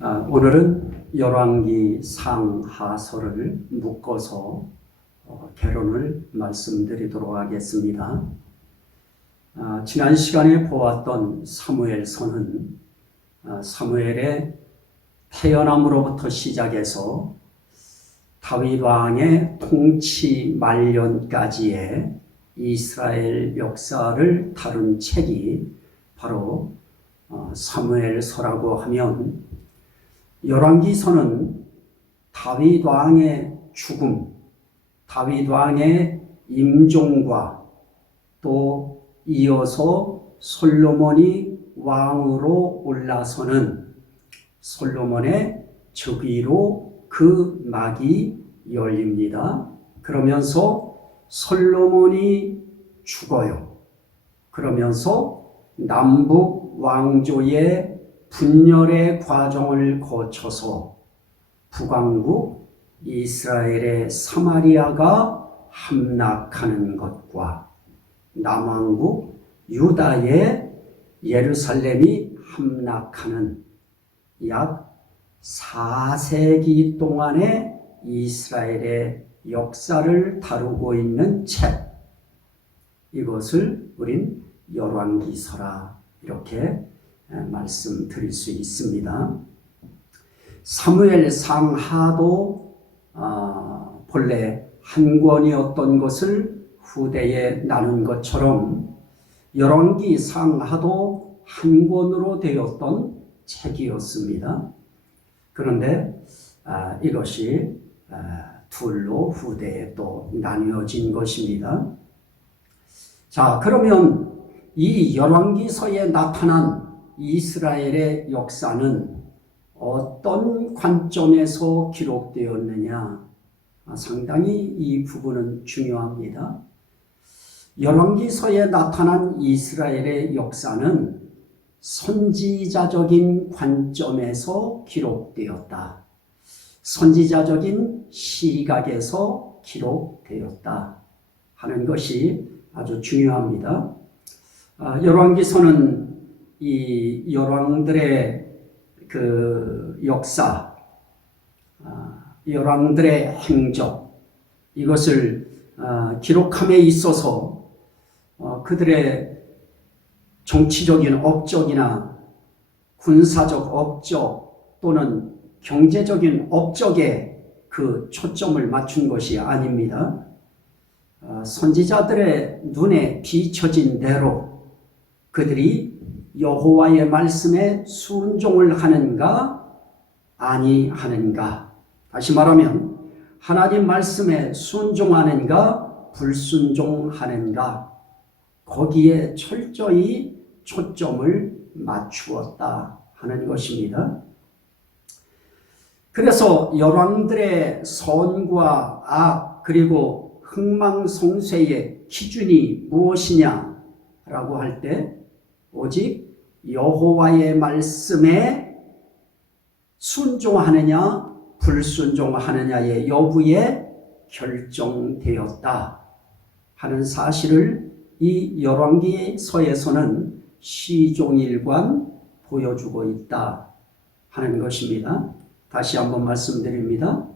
오늘은 열왕기 상하서를 묶어서 개론을 말씀드리도록 하겠습니다. 지난 시간에 보았던 사무엘서는 사무엘의 태어남으로부터 시작해서 다윗 왕의 통치 말년까지의 이스라엘 역사를 다룬 책이 바로 사무엘서라고 하면, 열왕기서는 다윗 왕의 죽음, 다윗 왕의 임종과 또 이어서 솔로몬이 왕으로 올라서는 솔로몬의 즉위로 그 막이 열립니다. 그러면서 솔로몬이 죽어요. 그러면서 남북 왕조의 분열의 과정을 거쳐서 북왕국 이스라엘의 사마리아가 함락하는 것과 남왕국 유다의 예루살렘이 함락하는 약 4세기 동안의 이스라엘의 역사를 다루고 있는 책, 이것을 우린 열왕기서라 이렇게 말씀드릴 수 있습니다. 사무엘 상하도 본래 한 권이었던 것을 후대에 나눈 것처럼 열왕기 상하도 한 권으로 되었던 책이었습니다. 그런데 이것이 둘로 후대에 또 나뉘어진 것입니다. 자, 그러면 이 열왕기서에 나타난 이스라엘의 역사는 어떤 관점에서 기록되었느냐? 상당히 이 부분은 중요합니다. 열왕기서에 나타난 이스라엘의 역사는 선지자적인 관점에서 기록되었다. 선지자적인 시각에서 기록되었다 하는 것이 아주 중요합니다. 열왕기서는 이 열왕들의 그 역사, 열왕들의 행적, 이것을 기록함에 있어서 그들의 정치적인 업적이나 군사적 업적 또는 경제적인 업적에 그 초점을 맞춘 것이 아닙니다. 선지자들의 눈에 비춰진 대로 그들이 여호와의 말씀에 순종을 하는가 아니하는가, 다시 말하면 하나님 말씀에 순종하는가 불순종하는가, 거기에 철저히 초점을 맞추었다 하는 것입니다. 그래서 열왕들의 선과 악 그리고 흥망성쇠의 기준이 무엇이냐라고 할 때 오직 여호와의 말씀에 순종하느냐 불순종하느냐의 여부에 결정되었다 하는 사실을 이 열왕기서에서는 시종일관 보여주고 있다 하는 것입니다. 다시 한번 말씀드립니다.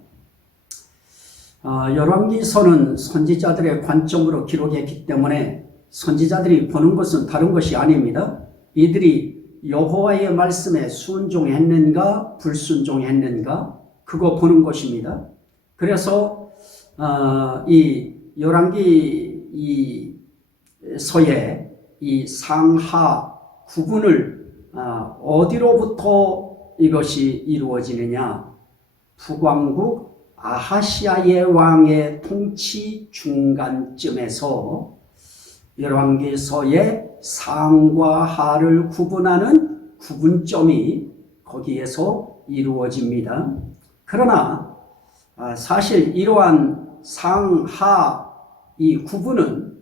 열왕기서는 선지자들의 관점으로 기록했기 때문에 선지자들이 보는 것은 다른 것이 아닙니다. 이들이 여호와의 말씀에 순종했는가 불순종했는가, 그거 보는 것입니다. 그래서 이 열왕기서의 이 상하 구분을 어디로부터 이것이 이루어지느냐, 북왕국 아하시아의 왕의 통치 중간쯤에서 열왕기서의 상과 하를 구분하는 구분점이 거기에서 이루어집니다. 그러나 사실 이러한 상하 이 구분은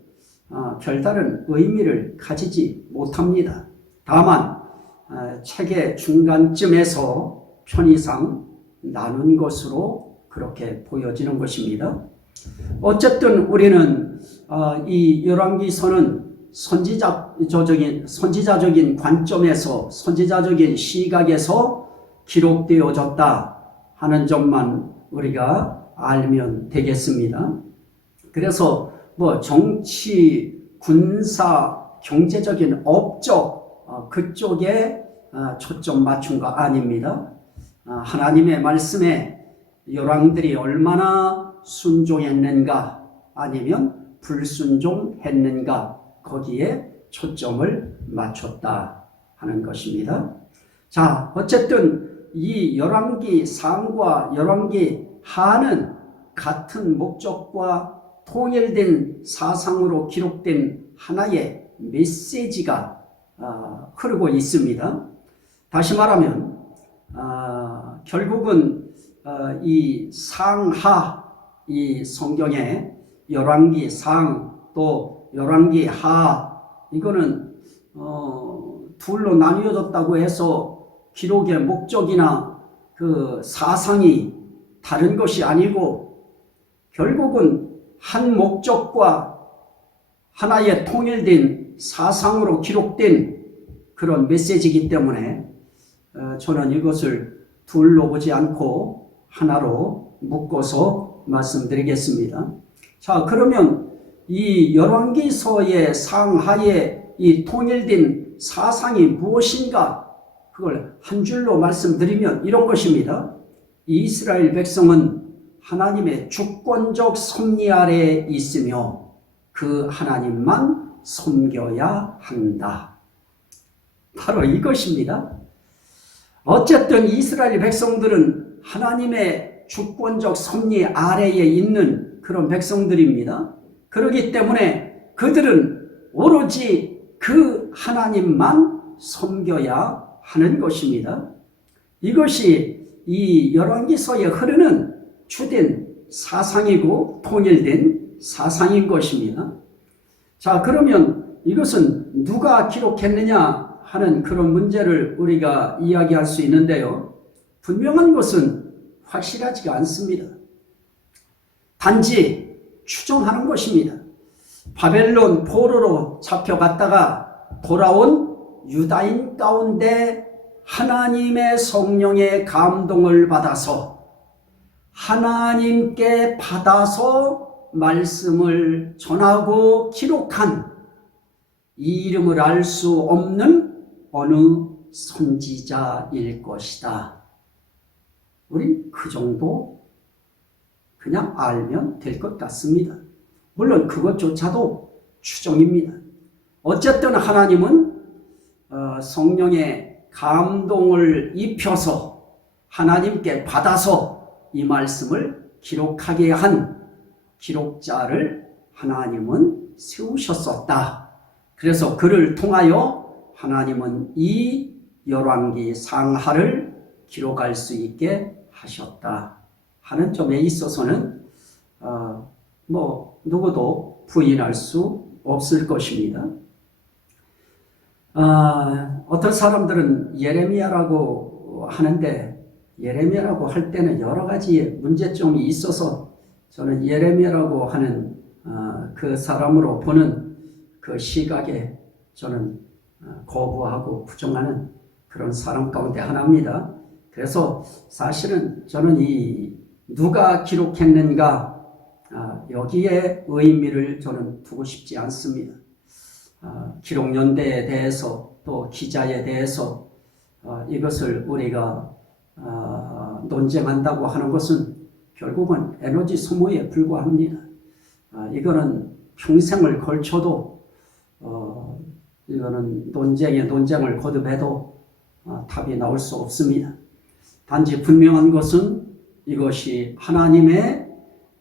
별다른 의미를 가지지 못합니다. 다만 책의 중간쯤에서 편의상 나눈 것으로 그렇게 보여지는 것입니다. 어쨌든 우리는 이 열왕기서는 선지자적인 관점에서, 선지자적인 시각에서 기록되어졌다 하는 점만 우리가 알면 되겠습니다. 그래서 뭐 정치, 군사, 경제적인 업적 그쪽에 초점 맞춘 거 아닙니다. 하나님의 말씀에 열왕들이 얼마나 순종했는가 아니면 불순종했는가 거기에 초점을 맞췄다 하는 것입니다. 자, 어쨌든 이 열왕기 상과 열왕기 하는 같은 목적과 통일된 사상으로 기록된 하나의 메시지가 흐르고 있습니다. 다시 말하면 결국은 이 상하, 이 성경에 열왕기 상 또 열왕기 하 이거는 둘로 나뉘어졌다고 해서 기록의 목적이나 그 사상이 다른 것이 아니고 결국은 한 목적과 하나의 통일된 사상으로 기록된 그런 메시지이기 때문에 저는 이것을 둘로 보지 않고 하나로 묶어서 말씀드리겠습니다. 자, 그러면 이 열왕기서의 상하의 이 통일된 사상이 무엇인가 그걸 한 줄로 말씀드리면 이런 것입니다. 이스라엘 백성은 하나님의 주권적 섭리 아래에 있으며 그 하나님만 섬겨야 한다. 바로 이것입니다. 어쨌든 이스라엘 백성들은 하나님의 주권적 섭리 아래에 있는 그런 백성들입니다. 그렇기 때문에 그들은 오로지 그 하나님만 섬겨야 하는 것입니다. 이것이 이 열왕기서에 흐르는 주된 사상이고 통일된 사상인 것입니다. 자, 그러면 이것은 누가 기록했느냐 하는 그런 문제를 우리가 이야기할 수 있는데요. 분명한 것은 확실하지가 않습니다. 단지 추정하는 것입니다. 바벨론 포로로 잡혀갔다가 돌아온 유다인 가운데 하나님의 성령의 감동을 받아서 하나님께 받아서 말씀을 전하고 기록한 이 이름을 알 수 없는 어느 선지자일 것이다. 우린 그 정도 그냥 알면 될 것 같습니다. 물론 그것조차도 추정입니다. 어쨌든 하나님은 성령의 감동을 입혀서 하나님께 받아서 이 말씀을 기록하게 한 기록자를 하나님은 세우셨었다. 그래서 그를 통하여 하나님은 이 열왕기 상하를 기록할 수 있게 하셨다 하는 점에 있어서는 누구도 부인할 수 없을 것입니다. 어떤 사람들은 예레미야라고 하는데 예레미야라고 할 때는 여러 가지 문제점이 있어서 저는 예레미야라고 하는 그 사람으로 보는 그 시각에 저는 거부하고 부정하는 그런 사람 가운데 하나입니다. 그래서 사실은 저는 이 누가 기록했는가 여기에 의미를 저는 두고 싶지 않습니다. 기록 연대에 대해서 또 기자에 대해서 이것을 우리가 논쟁한다고 하는 것은 결국은 에너지 소모에 불과합니다. 이거는 평생을 걸쳐도 이거는 논쟁을 거듭해도 답이 나올 수 없습니다. 단지 분명한 것은 이것이 하나님의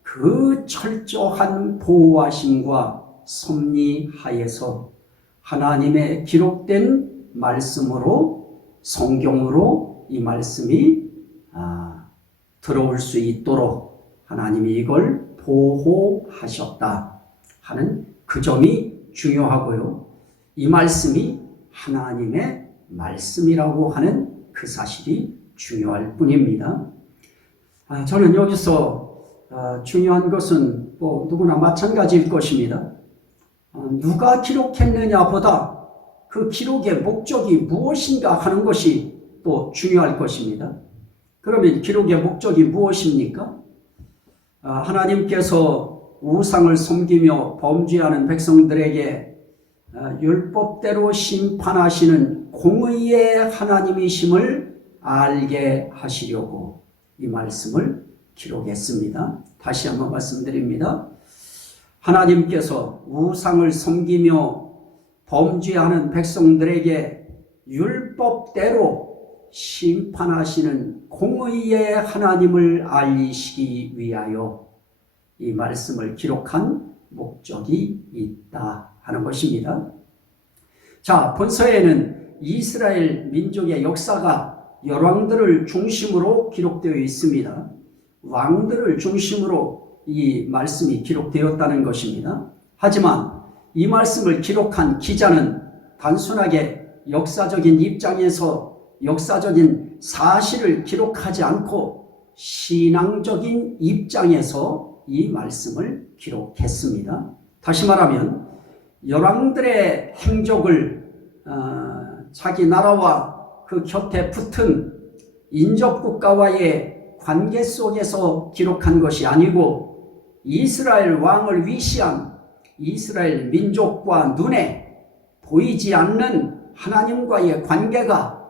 그 철저한 보호하심과 섭리하에서 하나님의 기록된 말씀으로 성경으로 이 말씀이 들어올 수 있도록 하나님이 이걸 보호하셨다 하는 그 점이 중요하고요. 이 말씀이 하나님의 말씀이라고 하는 그 사실이 중요할 뿐입니다. 저는 여기서 중요한 것은 또 누구나 마찬가지일 것입니다. 누가 기록했느냐보다 그 기록의 목적이 무엇인가 하는 것이 또 중요할 것입니다. 그러면 기록의 목적이 무엇입니까? 하나님께서 우상을 섬기며 범죄하는 백성들에게 율법대로 심판하시는 공의의 하나님이심을 알게 하시려고 이 말씀을 기록했습니다. 다시 한번 말씀드립니다. 하나님께서 우상을 섬기며 범죄하는 백성들에게 율법대로 심판하시는 공의의 하나님을 알리시기 위하여 이 말씀을 기록한 목적이 있다 하는 것입니다. 자, 본서에는 이스라엘 민족의 역사가 열왕들을 중심으로 기록되어 있습니다. 왕들을 중심으로 이 말씀이 기록되었다는 것입니다. 하지만 이 말씀을 기록한 기자는 단순하게 역사적인 입장에서 역사적인 사실을 기록하지 않고 신앙적인 입장에서 이 말씀을 기록했습니다. 다시 말하면 열왕들의 행적을 자기 나라와 그 곁에 붙은 인접국가와의 관계 속에서 기록한 것이 아니고 이스라엘 왕을 위시한 이스라엘 민족과 눈에 보이지 않는 하나님과의 관계가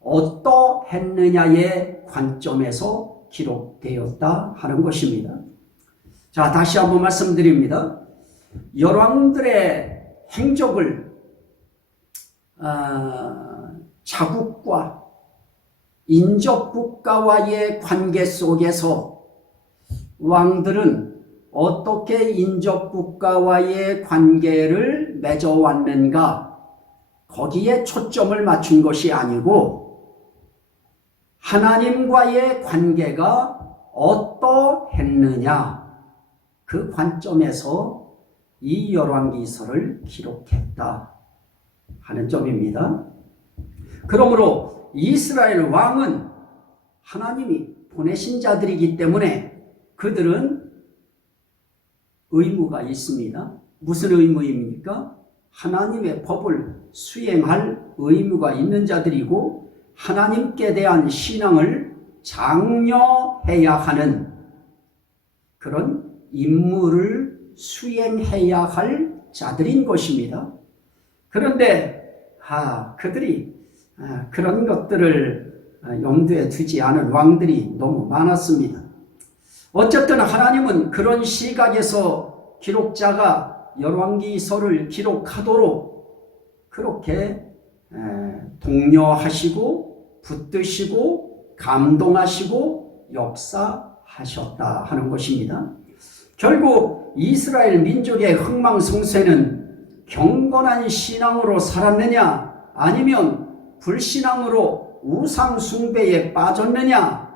어떠했느냐의 관점에서 기록되었다 하는 것입니다. 자, 다시 한번 말씀드립니다. 열왕들의 행적을 자국과 인접국가와의 관계 속에서 왕들은 어떻게 인접국가와의 관계를 맺어왔는가, 거기에 초점을 맞춘 것이 아니고 하나님과의 관계가 어떠했느냐, 그 관점에서 이 열왕기서를 기록했다 하는 점입니다. 그러므로 이스라엘 왕은 하나님이 보내신 자들이기 때문에 그들은 의무가 있습니다. 무슨 의무입니까? 하나님의 법을 수행할 의무가 있는 자들이고 하나님께 대한 신앙을 장려해야 하는 그런 임무를 수행해야 할 자들인 것입니다. 그런데 그들이 그런 것들을 염두에 두지 않은 왕들이 너무 많았습니다. 어쨌든 하나님은 그런 시각에서 기록자가 열왕기서를 기록하도록 그렇게 독려하시고 붙드시고 감동하시고 역사하셨다 하는 것입니다. 결국 이스라엘 민족의 흥망성쇠는 경건한 신앙으로 살았느냐 아니면 불신앙으로 우상 숭배에 빠졌느냐,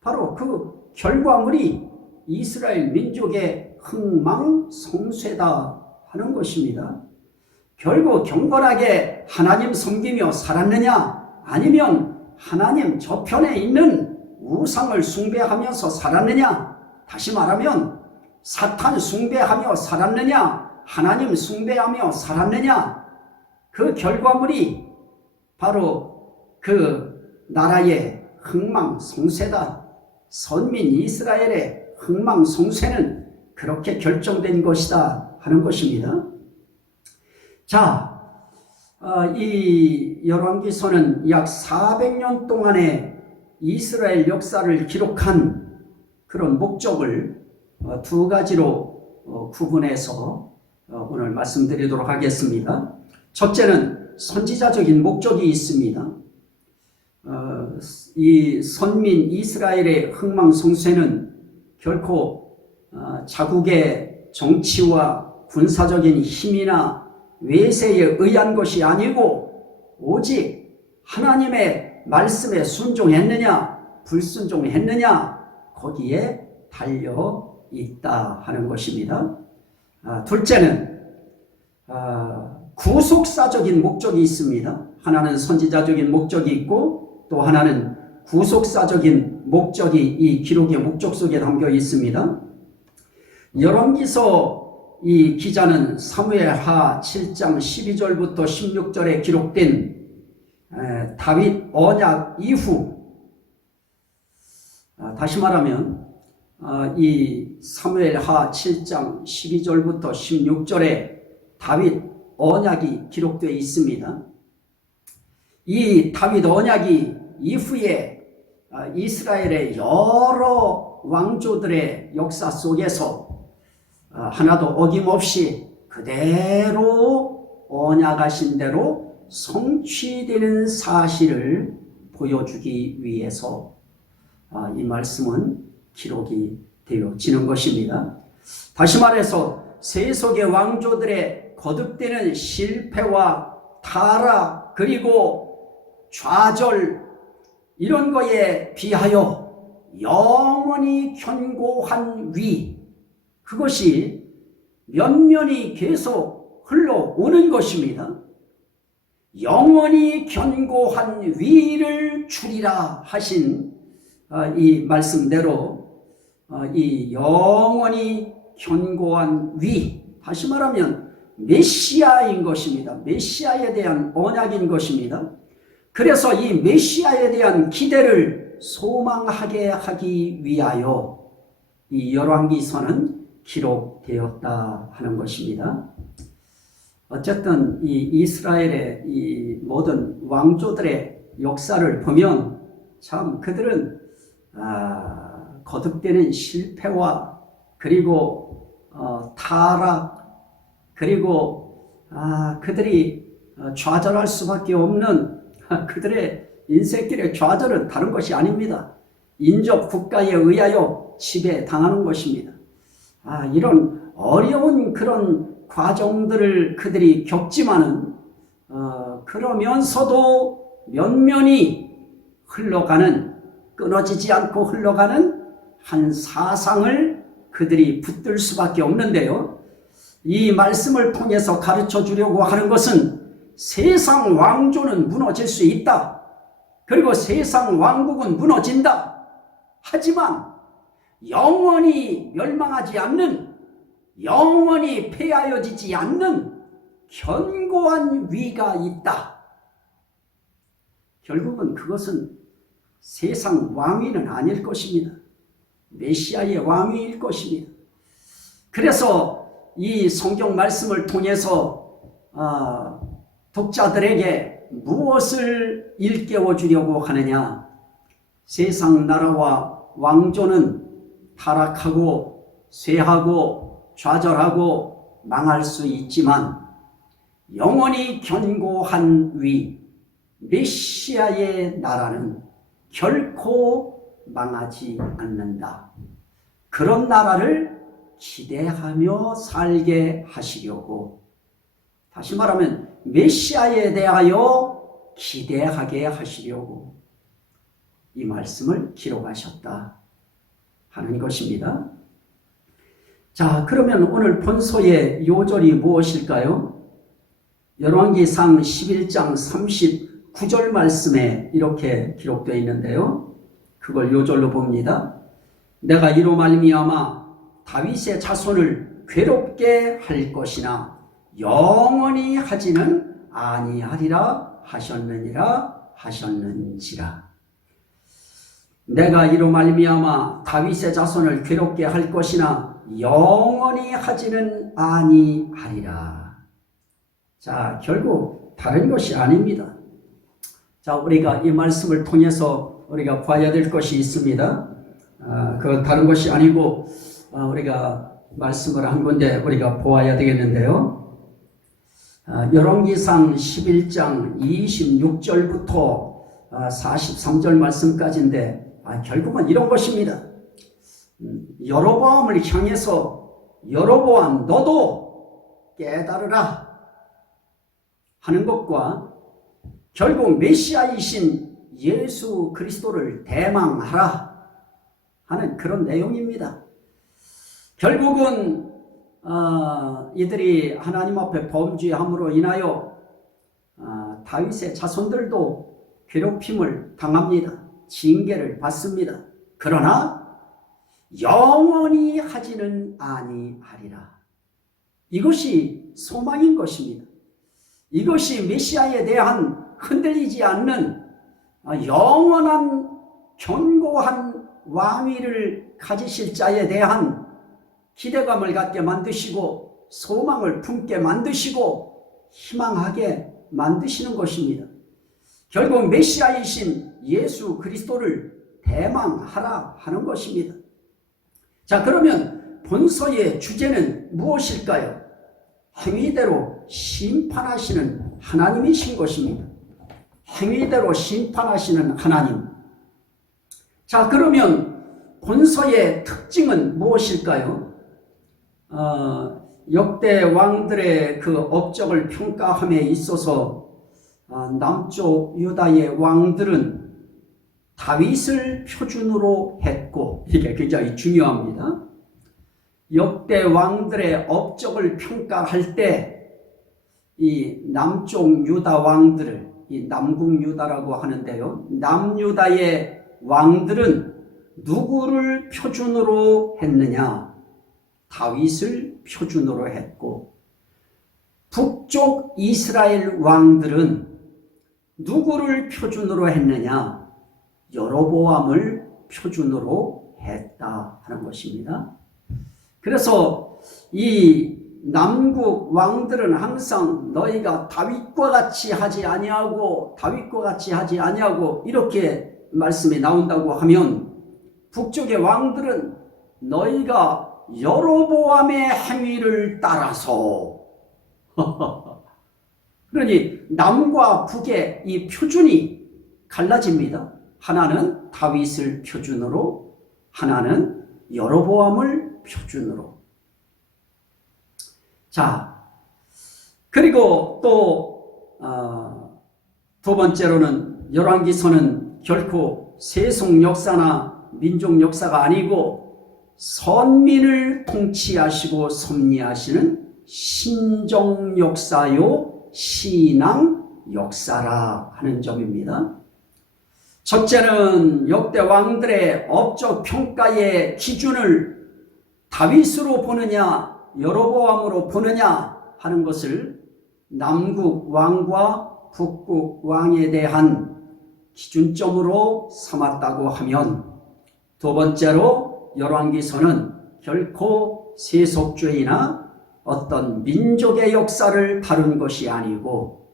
바로 그 결과물이 이스라엘 민족의 흥망성쇠다 하는 것입니다. 결국 경건하게 하나님 섬기며 살았느냐 아니면 하나님 저편에 있는 우상을 숭배하면서 살았느냐, 다시 말하면 사탄 숭배하며 살았느냐 하나님 숭배하며 살았느냐, 그 결과물이 바로 그 나라의 흥망성쇠다. 선민 이스라엘의 흥망성쇠는 그렇게 결정된 것이다 하는 것입니다. 자, 이 열왕기서는 약 400년 동안의 이스라엘 역사를 기록한 그런 목적을 두 가지로 구분해서 오늘 말씀드리도록 하겠습니다. 첫째는 선지자적인 목적이 있습니다. 이 선민 이스라엘의 흥망성쇠는 결코 자국의 정치와 군사적인 힘이나 외세에 의한 것이 아니고 오직 하나님의 말씀에 순종했느냐 불순종했느냐 거기에 달려 있다 하는 것입니다. 둘째는 구속사적인 목적이 있습니다. 하나는 선지자적인 목적이 있고 또 하나는 구속사적인 목적이 이 기록의 목적 속에 담겨 있습니다. 열왕기서 이 기자는 사무엘하 7장 12절부터 16절에 기록된 다윗 언약 이후, 다시 말하면 이 사무엘하 7장 12절부터 16절에 다윗 언약이 기록되어 있습니다. 이 다윗 언약이 이후에 이스라엘의 여러 왕조들의 역사 속에서 하나도 어김없이 그대로 언약하신 대로 성취되는 사실을 보여주기 위해서 이 말씀은 기록이 되어지는 것입니다. 다시 말해서 세속의 왕조들의 거듭되는 실패와 타락 그리고 좌절 이런 거에 비하여 영원히 견고한 위, 그것이 면면이 계속 흘러오는 것입니다. 영원히 견고한 위를 주리라 하신 이 말씀대로 이 영원히 견고한 위, 다시 말하면 메시아인 것입니다. 메시아에 대한 언약인 것입니다. 그래서 이 메시아에 대한 기대를 소망하게 하기 위하여 이 열왕기서는 기록되었다 하는 것입니다. 어쨌든 이 이스라엘의 이 모든 왕조들의 역사를 보면 참 그들은 거듭되는 실패와 그리고 타락 그리고 그들이 좌절할 수밖에 없는 그들의 인생길의 좌절은 다른 것이 아닙니다. 인접 국가에 의하여 지배당하는 것입니다. 이런 어려운 그런 과정들을 그들이 겪지만은 그러면서도 면면이 흘러가는, 끊어지지 않고 흘러가는 한 사상을 그들이 붙들 수밖에 없는데요. 이 말씀을 통해서 가르쳐 주려고 하는 것은 세상 왕조는 무너질 수 있다. 그리고 세상 왕국은 무너진다. 하지만 영원히 멸망하지 않는, 영원히 폐하여지지 않는 견고한 위가 있다. 결국은 그것은 세상 왕위는 아닐 것입니다. 메시아의 왕위일 것입니다. 그래서 이 성경 말씀을 통해서 독자들에게 무엇을 일깨워 주려고 하느냐? 세상 나라와 왕조는 타락하고 쇠하고 좌절하고 망할 수 있지만 영원히 견고한 위, 메시아의 나라는 결코 망하지 않는다. 그런 나라를 기대하며 살게 하시려고, 다시 말하면 메시아에 대하여 기대하게 하시려고 이 말씀을 기록하셨다 하는 것입니다. 자, 그러면 오늘 본소의 요절이 무엇일까요? 열왕기상 11장 39절 말씀에 이렇게 기록되어 있는데요. 그걸 요절로 봅니다. 내가 이로 말미암아 다윗의 자손을 괴롭게 할 것이나 영원히 하지는 아니하리라 하셨느니라 하셨는지라. 내가 이로 말미암아 다윗의 자손을 괴롭게 할 것이나 영원히 하지는 아니하리라. 자, 결국 다른 것이 아닙니다. 자, 우리가 이 말씀을 통해서 우리가 봐야 될 것이 있습니다. 그 다른 것이 아니고 우리가 말씀을 한 건데 우리가 보아야 되겠는데요. 열왕기상 11장 26절부터 43절 말씀까지인데 결국은 이런 것입니다. 여로보암을 향해서 여로보암 너도 깨달으라 하는 것과 결국 메시아이신 예수 그리스도를 대망하라 하는 그런 내용입니다. 결국은 이들이 하나님 앞에 범죄함으로 인하여 다윗의 자손들도 괴롭힘을 당합니다. 징계를 받습니다. 그러나 영원히 하지는 아니하리라. 이것이 소망인 것입니다. 이것이 메시아에 대한 흔들리지 않는 영원한 견고한 왕위를 가지실 자에 대한 기대감을 갖게 만드시고 소망을 품게 만드시고 희망하게 만드시는 것입니다. 결국 메시아이신 예수 그리스도를 대망하라 하는 것입니다. 자, 그러면 본서의 주제는 무엇일까요? 행위대로 심판하시는 하나님이신 것입니다. 행위대로 심판하시는 하나님. 자, 그러면 본서의 특징은 무엇일까요? 역대 왕들의 그 업적을 평가함에 있어서 남쪽 유다의 왕들은 다윗을 표준으로 했고, 이게 굉장히 중요합니다. 역대 왕들의 업적을 평가할 때 이 남쪽 유다 왕들을, 이 남국 유다라고 하는데요, 남유다의 왕들은 누구를 표준으로 했느냐? 다윗을 표준으로 했고, 북쪽 이스라엘 왕들은 누구를 표준으로 했느냐? 여로보암을 표준으로 했다 하는 것입니다. 그래서 이 남국 왕들은 항상 너희가 다윗과 같이 하지 아니하고 다윗과 같이 하지 아니하고 이렇게 말씀이 나온다고 하면, 북쪽의 왕들은 너희가 여로보암의 행위를 따라서 그러니 남과 북의 이 표준이 갈라집니다. 하나는 다윗을 표준으로, 하나는 여로보암을 표준으로. 자, 그리고 또 두 번째로는 열왕기서는 결코 세속 역사나 민족 역사가 아니고 선민을 통치하시고 섭리하시는 신정 역사요 신앙 역사라 하는 점입니다. 첫째는 역대 왕들의 업적 평가의 기준을 다윗으로 보느냐 여로보암으로 보느냐 하는 것을 남국 왕과 북국 왕에 대한 기준점으로 삼았다고 하면, 두 번째로 열왕기서는 결코 세속주의나 어떤 민족의 역사를 다룬 것이 아니고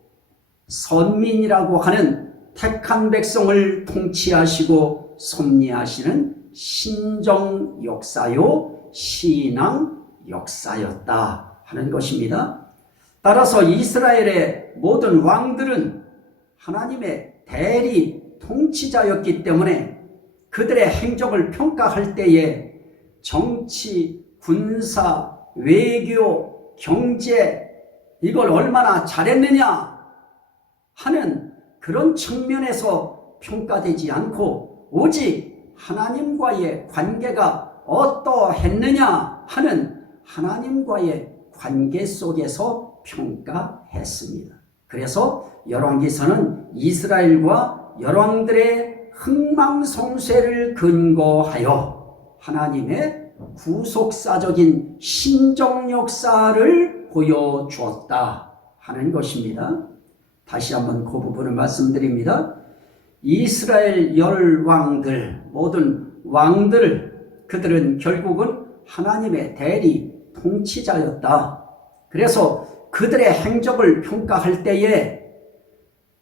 선민이라고 하는 택한 백성을 통치하시고 섭리하시는 신정 역사요 신앙 역사였다 하는 것입니다. 따라서 이스라엘의 모든 왕들은 하나님의 대리 통치자였기 때문에 그들의 행적을 평가할 때에 정치, 군사, 외교, 경제 이걸 얼마나 잘했느냐 하는 그런 측면에서 평가되지 않고 오직 하나님과의 관계가 어떠했느냐 하는 하나님과의 관계 속에서 평가했습니다. 그래서 열왕기서는 이스라엘과 열왕들의 흥망성쇠를 근거하여 하나님의 구속사적인 신정 역사를 보여주었다 하는 것입니다. 다시 한번 그 부분을 말씀드립니다. 이스라엘 열왕들, 모든 왕들, 그들은 결국은 하나님의 대리 통치자였다. 그래서 그들의 행적을 평가할 때에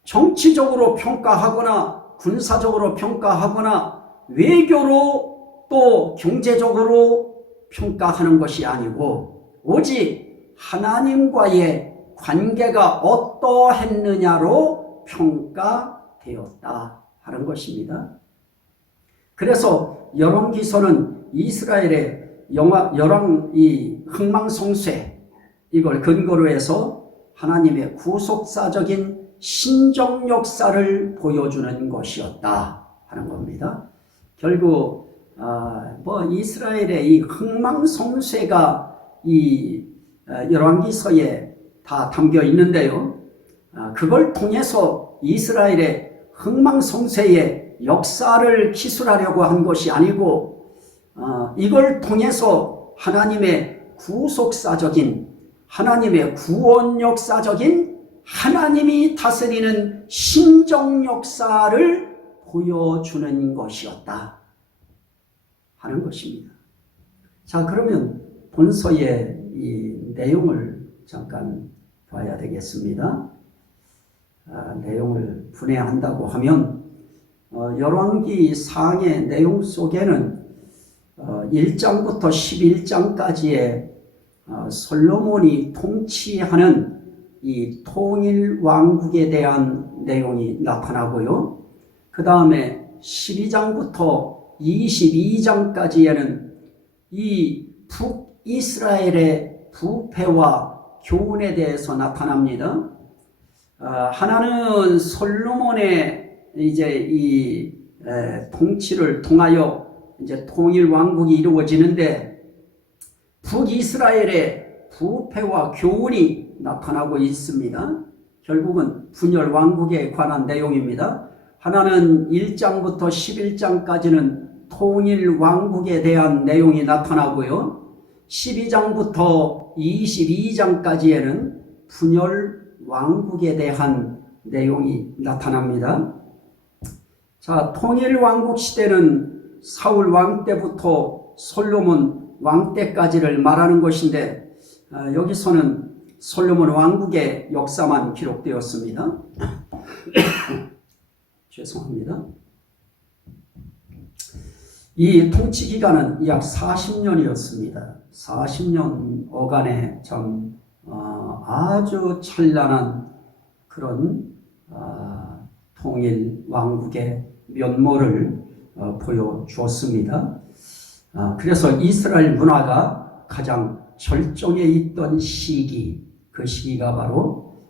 정치적으로 평가하거나 군사적으로 평가하거나 외교로 또 경제적으로 평가하는 것이 아니고 오직 하나님과의 관계가 어떠했느냐로 평가되었다 하는 것입니다. 그래서 열왕기서는 이스라엘의 열왕 이 흥망성쇠 이걸 근거로 해서 하나님의 구속사적인 신정 역사를 보여주는 것이었다 하는 겁니다. 결국 이스라엘의 이 흥망성쇠가 이 열왕기서에 다 담겨 있는데요. 그걸 통해서 이스라엘의 흥망성쇠의 역사를 기술하려고 한 것이 아니고 이걸 통해서 하나님의 구속사적인 하나님의 구원 역사적인 하나님이 다스리는 신정 역사를 보여주는 것이었다 하는 것입니다. 자, 그러면 본서의 이 내용을 잠깐 봐야 되겠습니다. 내용을 분해한다고 하면 열왕기 상의 내용 속에는 1장부터 11장까지의 솔로몬이 통치하는 이 통일 왕국에 대한 내용이 나타나고요. 그 다음에 12장부터 22장까지에는 이 북이스라엘의 부패와 교훈에 대해서 나타납니다. 하나는 솔로몬의 이제 이 통치를 통하여 이제 통일 왕국이 이루어지는데 북이스라엘의 부패와 교훈이 나타나고 있습니다. 결국은 분열 왕국에 관한 내용입니다. 하나는 1장부터 11장까지는 통일 왕국에 대한 내용이 나타나고요. 12장부터 22장까지에는 분열 왕국에 대한 내용이 나타납니다. 자, 통일 왕국 시대는 사울 왕 때부터 솔로몬 왕 때까지를 말하는 것인데 여기서는 솔로몬 왕국의 역사만 기록되었습니다. 죄송합니다. 이 통치 기간은 약 40년이었습니다. 40년 어간에 참 아주 찬란한 그런 통일 왕국의 면모를 보여주었습니다. 그래서 이스라엘 문화가 가장 절정에 있던 시기, 그 시기가 바로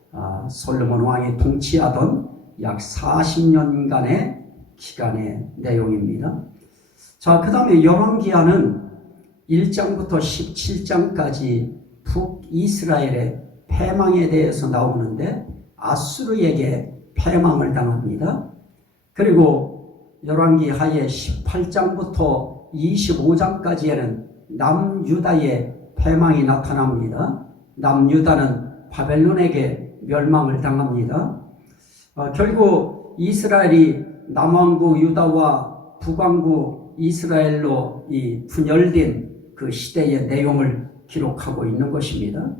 솔로몬 왕이 통치하던 약 40년간의 기간의 내용입니다. 자, 그 다음에 열왕기하는 1장부터 17장까지 북이스라엘의 패망에 대해서 나오는데 아수르에게 패망을 당합니다. 그리고 열왕기 하에 18장부터 25장까지에는 남유다의 패망이 나타납니다. 남유다는 바벨론에게 멸망을 당합니다. 결국 이스라엘이 남왕국 유다와 북왕국 이스라엘로 이 분열된 그 시대의 내용을 기록하고 있는 것입니다.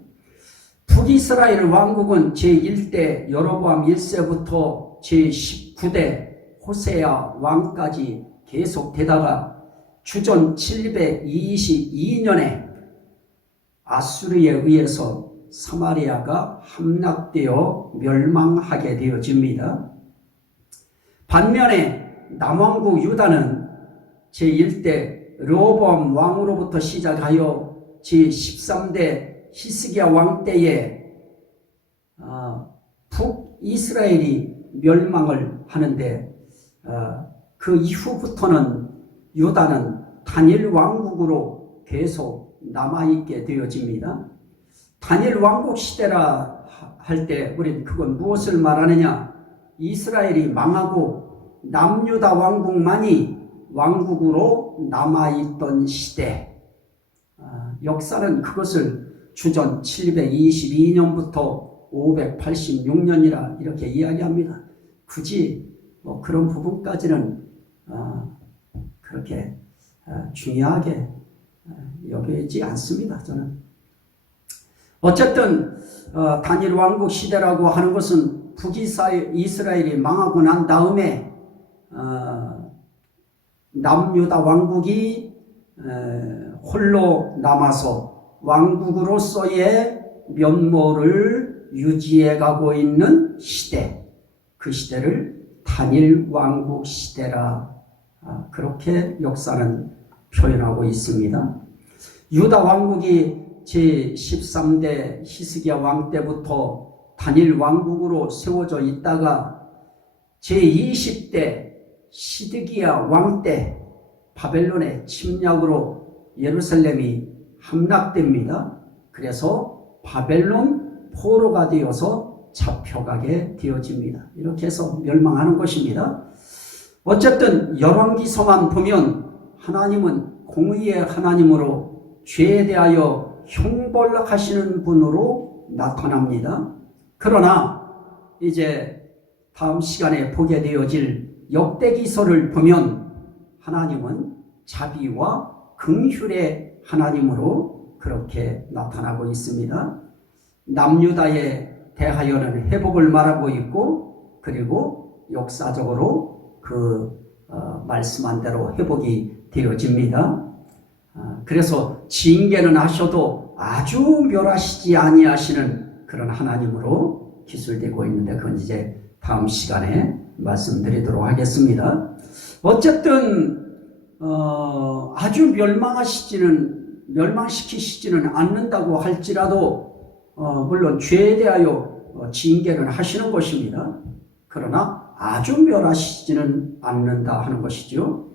북이스라엘 왕국은 제1대 여로보암 1세부터 제19대 호세아 왕까지 계속되다가 주전 722년에 아수르에 의해서 사마리아가 함락되어 멸망하게 되어집니다. 반면에 남왕국 유다는 제1대 르호보암 왕으로부터 시작하여 제13대 히스기야 왕 때에 북이스라엘이 멸망을 하는데 그 이후부터는 유다는 단일 왕국으로 계속 남아있게 되어집니다. 단일 왕국 시대라 할 때 우리는 그건 무엇을 말하느냐? 이스라엘이 망하고 남유다 왕국만이 왕국으로 남아있던 시대. 역사는 그것을 주전 722년부터 586년이라 이렇게 이야기합니다. 굳이 뭐 그런 부분까지는 그렇게 중요하게 여기지 않습니다. 저는 어쨌든 단일 왕국 시대라고 하는 것은 북이스라엘이 망하고 난 다음에 남유다 왕국이 홀로 남아서 왕국으로서의 면모를 유지해 가고 있는 시대, 그 시대를 단일 왕국 시대라 그렇게 역사는 표현하고 있습니다. 유다 왕국이 제13대 히스기야 왕 때부터 단일 왕국으로 세워져 있다가 제20대 시드기야 왕 때 바벨론의 침략으로 예루살렘이 함락됩니다. 그래서 바벨론 포로가 되어서 잡혀가게 되어집니다. 이렇게 해서 멸망하는 것입니다. 어쨌든 열왕기서만 보면 하나님은 공의의 하나님으로 죄에 대하여 형벌하시는 분으로 나타납니다. 그러나 이제 다음 시간에 보게 되어질 역대기서를 보면 하나님은 자비와 긍휼의 하나님으로 그렇게 나타나고 있습니다. 남유다에 대하여는 회복을 말하고 있고, 그리고 역사적으로 말씀한 대로 회복이 되어집니다. 그래서 징계는 하셔도 아주 멸하시지 아니하시는 그런 하나님으로 기술되고 있는데, 그건 이제 다음 시간에 말씀드리도록 하겠습니다. 어쨌든 아주 멸망시키시지는 않는다고 할지라도 물론 죄에 대하여 징계는 하시는 것입니다. 그러나 아주 멸하시지는 않는다 하는 것이죠.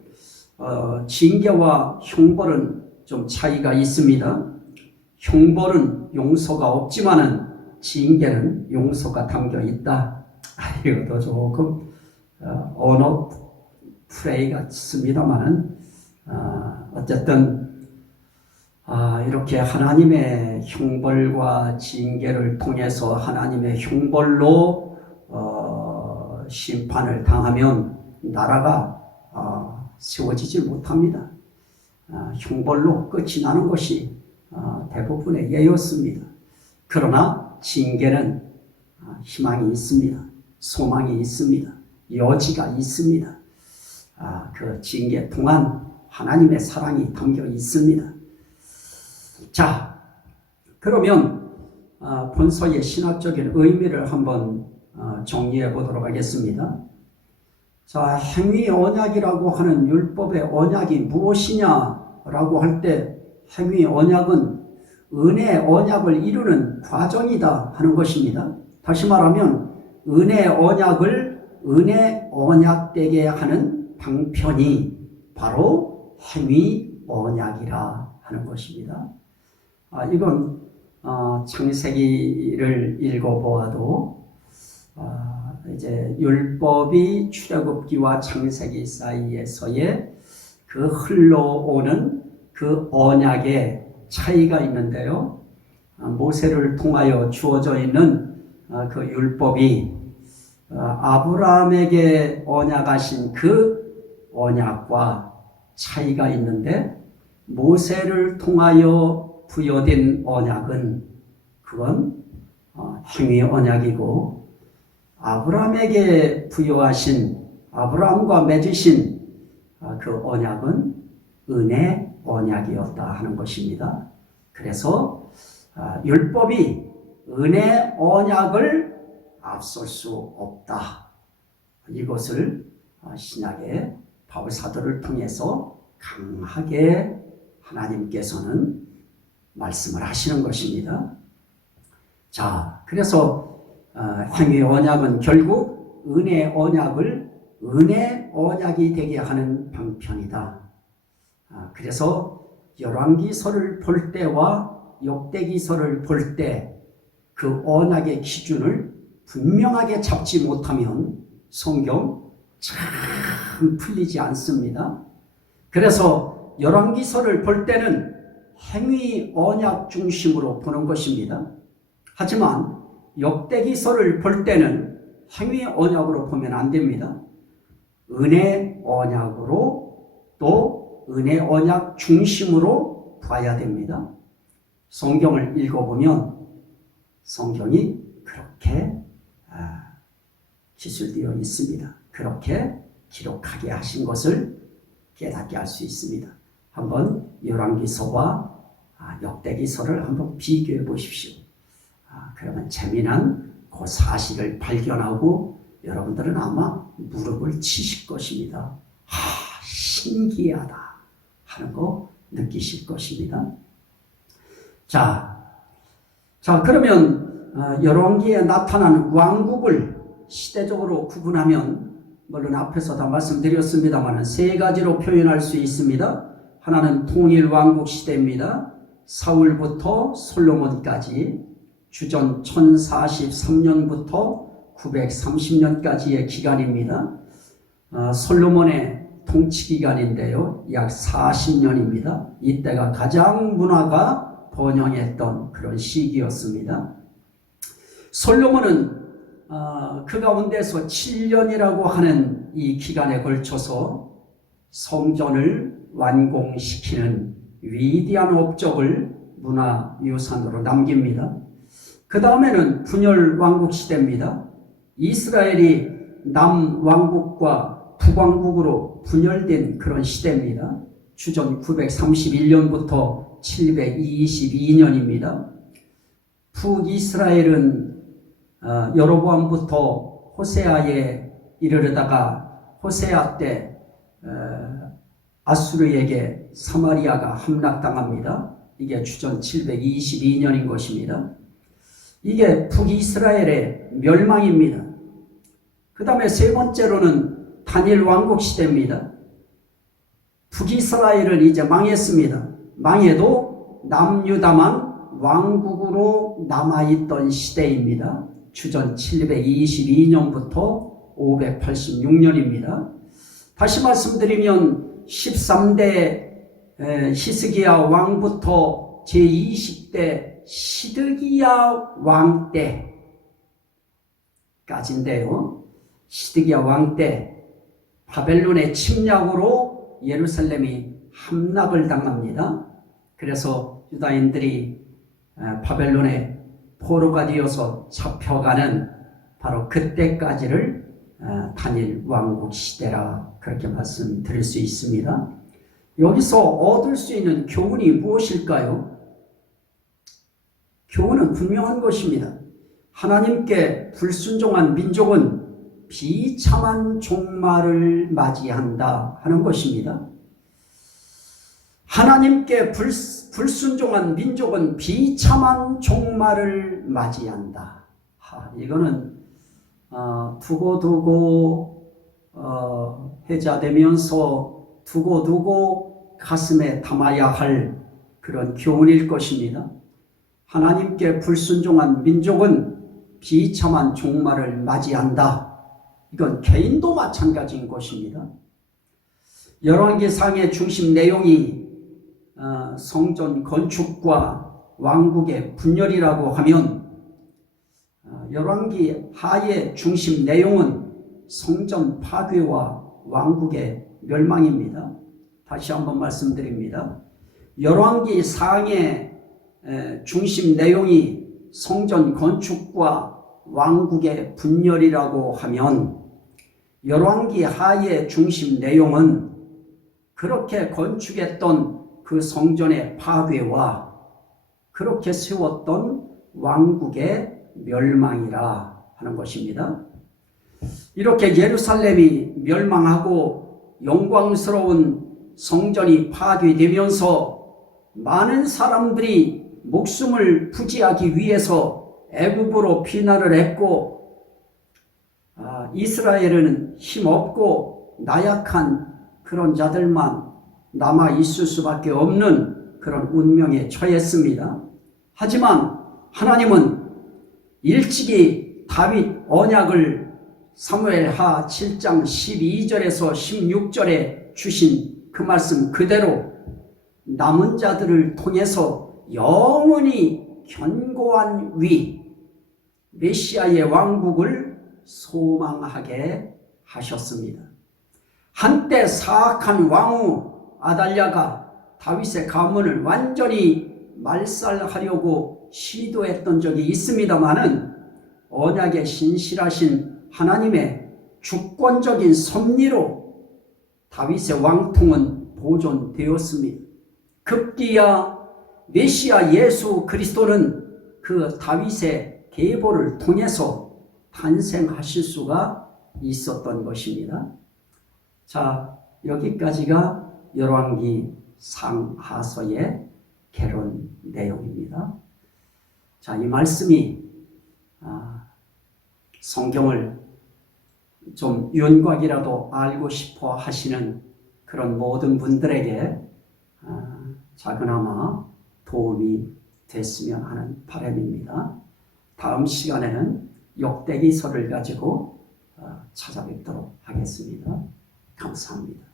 징계와 형벌은 좀 차이가 있습니다. 형벌은 용서가 없지만은 징계는 용서가 담겨 있다. 이것도 조금 언어 플레이 같습니다만은 어쨌든 이렇게 하나님의 형벌과 징계를 통해서 하나님의 형벌로 심판을 당하면 나라가 세워지지 못합니다. 형벌로 끝이 나는 것이 대부분의 예였습니다. 그러나 징계는 희망이 있습니다. 소망이 있습니다. 여지가 있습니다. 그 징계 동안 하나님의 사랑이 담겨 있습니다. 자, 그러면 본서의 신학적인 의미를 한번 정리해 보도록 하겠습니다. 자, 행위 언약이라고 하는 율법의 언약이 무엇이냐라고 할 때 행위 언약은 은혜 언약을 이루는 과정이다 하는 것입니다. 다시 말하면 은혜 언약을 은혜 언약되게 하는 방편이 바로 행위 언약이라 하는 것입니다. 이건 창세기를 읽어보아도 이제 율법이 출애굽기와 창세기 사이에서의 그 흘러오는 그 언약의 차이가 있는데요. 모세를 통하여 주어져 있는 그 율법이 아브라함에게 언약하신 그 언약과 차이가 있는데, 모세를 통하여 부여된 언약은 그건 행위 언약이고, 아브라함에게 부여하신, 아브라함과 맺으신 그 언약은 은혜 언약이었다 하는 것입니다. 그래서 율법이 은혜 언약을 앞설 수 없다. 이것을 신약의 바울 사도를 통해서 강하게 하나님께서는 말씀을 하시는 것입니다. 자, 그래서 행위 언약은 결국 은혜 언약을 은혜 언약이 되게 하는 방편이다. 그래서 열왕기서를 볼 때와 역대기서를 볼 때 그 언약의 기준을 분명하게 잡지 못하면 성경 참 풀리지 않습니다. 그래서 열왕기서를 볼 때는 행위 언약 중심으로 보는 것입니다. 하지만 역대기서를 볼 때는 행위 언약으로 보면 안 됩니다. 은혜 언약으로, 또 은혜 언약 중심으로 봐야 됩니다. 성경을 읽어보면 성경이 그렇게 기술되어 있습니다. 그렇게 기록하게 하신 것을 깨닫게 할 수 있습니다. 한번 열왕기서와 역대기서를 한번 비교해 보십시오. 그러면 재미난 그 사실을 발견하고 여러분들은 아마 무릎을 치실 것입니다. 신기하다 하는 거 느끼실 것입니다. 자, 그러면 열왕기에 나타난 왕국을 시대적으로 구분하면, 물론 앞에서 다 말씀드렸습니다만 세 가지로 표현할 수 있습니다. 하나는 통일 왕국 시대입니다. 사울부터 솔로몬까지 주전 1043년부터 930년까지의 기간입니다. 솔로몬의 통치 기간인데요, 약 40년입니다. 이때가 가장 문화가 번영했던 그런 시기였습니다. 솔로몬은 그 가운데서 7년이라고 하는 이 기간에 걸쳐서 성전을 완공시키는 위대한 업적을 문화유산으로 남깁니다. 그 다음에는 분열 왕국 시대입니다. 이스라엘이 남왕국과 북왕국으로 분열된 그런 시대입니다. 주전 931년부터 722년입니다. 북이스라엘은 여로보암부터 호세아에 이르르다가 호세아 때 아수르에게 사마리아가 함락당합니다. 이게 주전 722년인 것입니다. 이게 북이스라엘의 멸망입니다. 그 다음에 세 번째로는 다니엘 왕국 시대입니다. 북이스라엘은 이제 망했습니다. 망해도 남유다만 왕국으로 남아있던 시대입니다. 주전 722년부터 586년입니다. 다시 말씀드리면 13대 히스기야 왕부터 제20대 시드기야 왕 때까지인데요. 시드기야 왕 때 바벨론의 침략으로 예루살렘이 함락을 당합니다. 그래서 유다인들이 바벨론의 포로가 되어서 잡혀가는 바로 그때까지를 다니엘 왕국 시대라 그렇게 말씀드릴 수 있습니다. 여기서 얻을 수 있는 교훈이 무엇일까요? 교훈은 분명한 것입니다. 하나님께 불순종한 민족은 비참한 종말을 맞이한다 하는 것입니다. 하나님께 불순종한 민족은 비참한 종말을 맞이한다. 이거는 두고두고 회자되면서 두고두고 가슴에 담아야 할 그런 교훈일 것입니다. 하나님께 불순종한 민족은 비참한 종말을 맞이한다. 이건 개인도 마찬가지인 것입니다. 열왕기상의 중심 내용이 성전 건축과 왕국의 분열이라고 하면 열왕기 하의 중심 내용은 성전 파괴와 왕국의 멸망입니다. 다시 한번 말씀드립니다. 열왕기 상의 중심 내용이 성전 건축과 왕국의 분열이라고 하면 열왕기 하의 중심 내용은 그렇게 건축했던 그 성전의 파괴와 그렇게 세웠던 왕국의 멸망이라 하는 것입니다. 이렇게 예루살렘이 멸망하고 영광스러운 성전이 파괴되면서 많은 사람들이 목숨을 부지하기 위해서 애굽으로 피난을 했고 이스라엘은 힘없고 나약한 그런 자들만 남아 있을 수밖에 없는 그런 운명에 처했습니다. 하지만 하나님은 일찍이 다윗 언약을 사무엘하 7장 12절에서 16절에 주신 그 말씀 그대로 남은 자들을 통해서 영원히 견고한 메시아의 왕국을 소망하게 하셨습니다. 한때 사악한 왕후 아달랴가 다윗의 가문을 완전히 말살하려고 시도했던 적이 있습니다마는 언약에 신실하신 하나님의 주권적인 섭리로 다윗의 왕통은 보존되었습니다. 급기야 메시아 예수 그리스도는 그 다윗의 계보를 통해서 탄생하실 수가 있었던 것입니다. 자, 여기까지가 열왕기 상하서의 개론 내용입니다. 자, 이 말씀이 성경을 좀 윤곽이라도 알고 싶어 하시는 그런 모든 분들에게 작은아마 도움이 됐으면 하는 바람입니다. 다음 시간에는 역대기서를 가지고 찾아뵙도록 하겠습니다. 감사합니다.